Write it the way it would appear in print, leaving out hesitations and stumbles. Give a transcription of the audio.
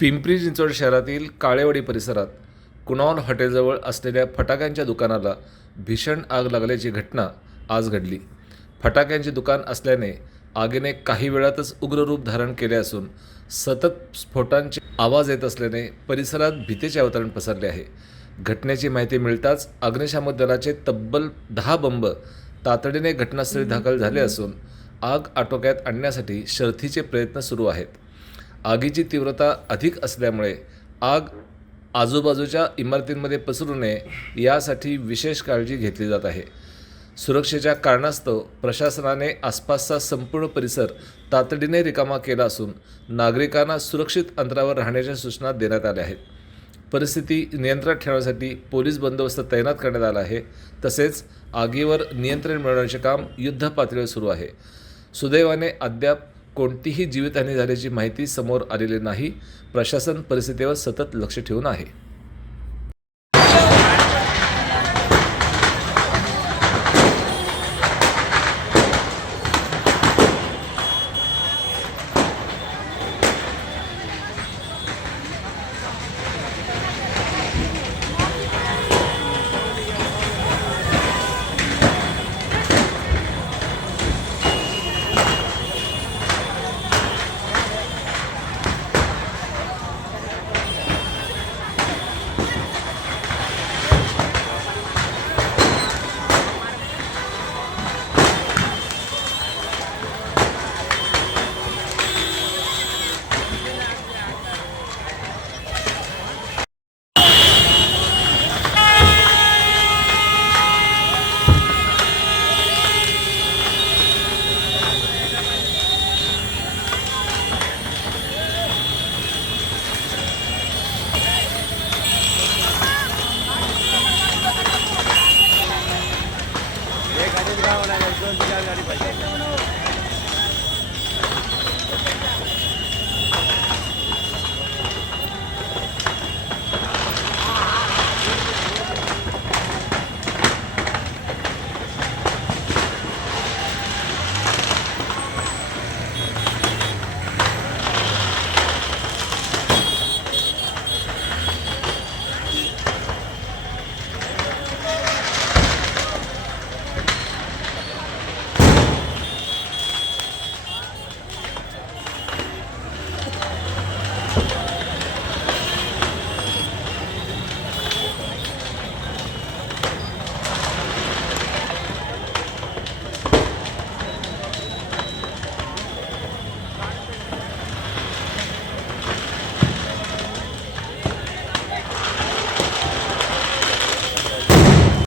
पिंपरी चिंचवड शहरातील काळेवाडी परिसरात कुणाल हॉटेलजवळ असलेल्या फटाक्यांच्या दुकानाला भीषण आग लागल्याची घटना आज घडली। फटाक्यांचे दुकान असल्याने आगीने काही वेळातच उग्र रूप धारण केले असून सतत स्फोटांचे आवाज येत असल्याने परिसरात भीतीचे वातावरण पसरले आहे। घटनेची माहिती मिळताच अग्निशामक दलाचे तब्बल 10 बंब तातडीने घटनास्थळी दाखल झाले असून आग आटोक्यात आणण्यासाठी शर्थीचे प्रयत्न सुरू आहेत। आगीची तीव्रता अधिक असल्यामुळे आग आजूबाजूच्या इमारतींमध्ये पसरू नये यासाठी विशेष काळजी घेतली जात आहे। सुरक्षेच्या कारणास्तव प्रशासनाने आसपासचा संपूर्ण परिसर तातडीने रिकामा केला असून नागरिकांना सुरक्षित अंतरावर राहण्याच्या सूचना देण्यात आल्या आहेत। परिस्थिती नियंत्रणात ठेवण्यासाठी पोलीस बंदोबस्त तैनात करण्यात आला आहे। तसेच आगीवर नियंत्रण मिळवण्याचे काम युद्धपातळीवर सुरू आहे। सुदैवाने अद्याप कोणतीही जीवितहानी झाल्याची माहिती समोर आलेली नाही। प्रशासन परिस्थितीवर सतत लक्ष ठेवून आहे।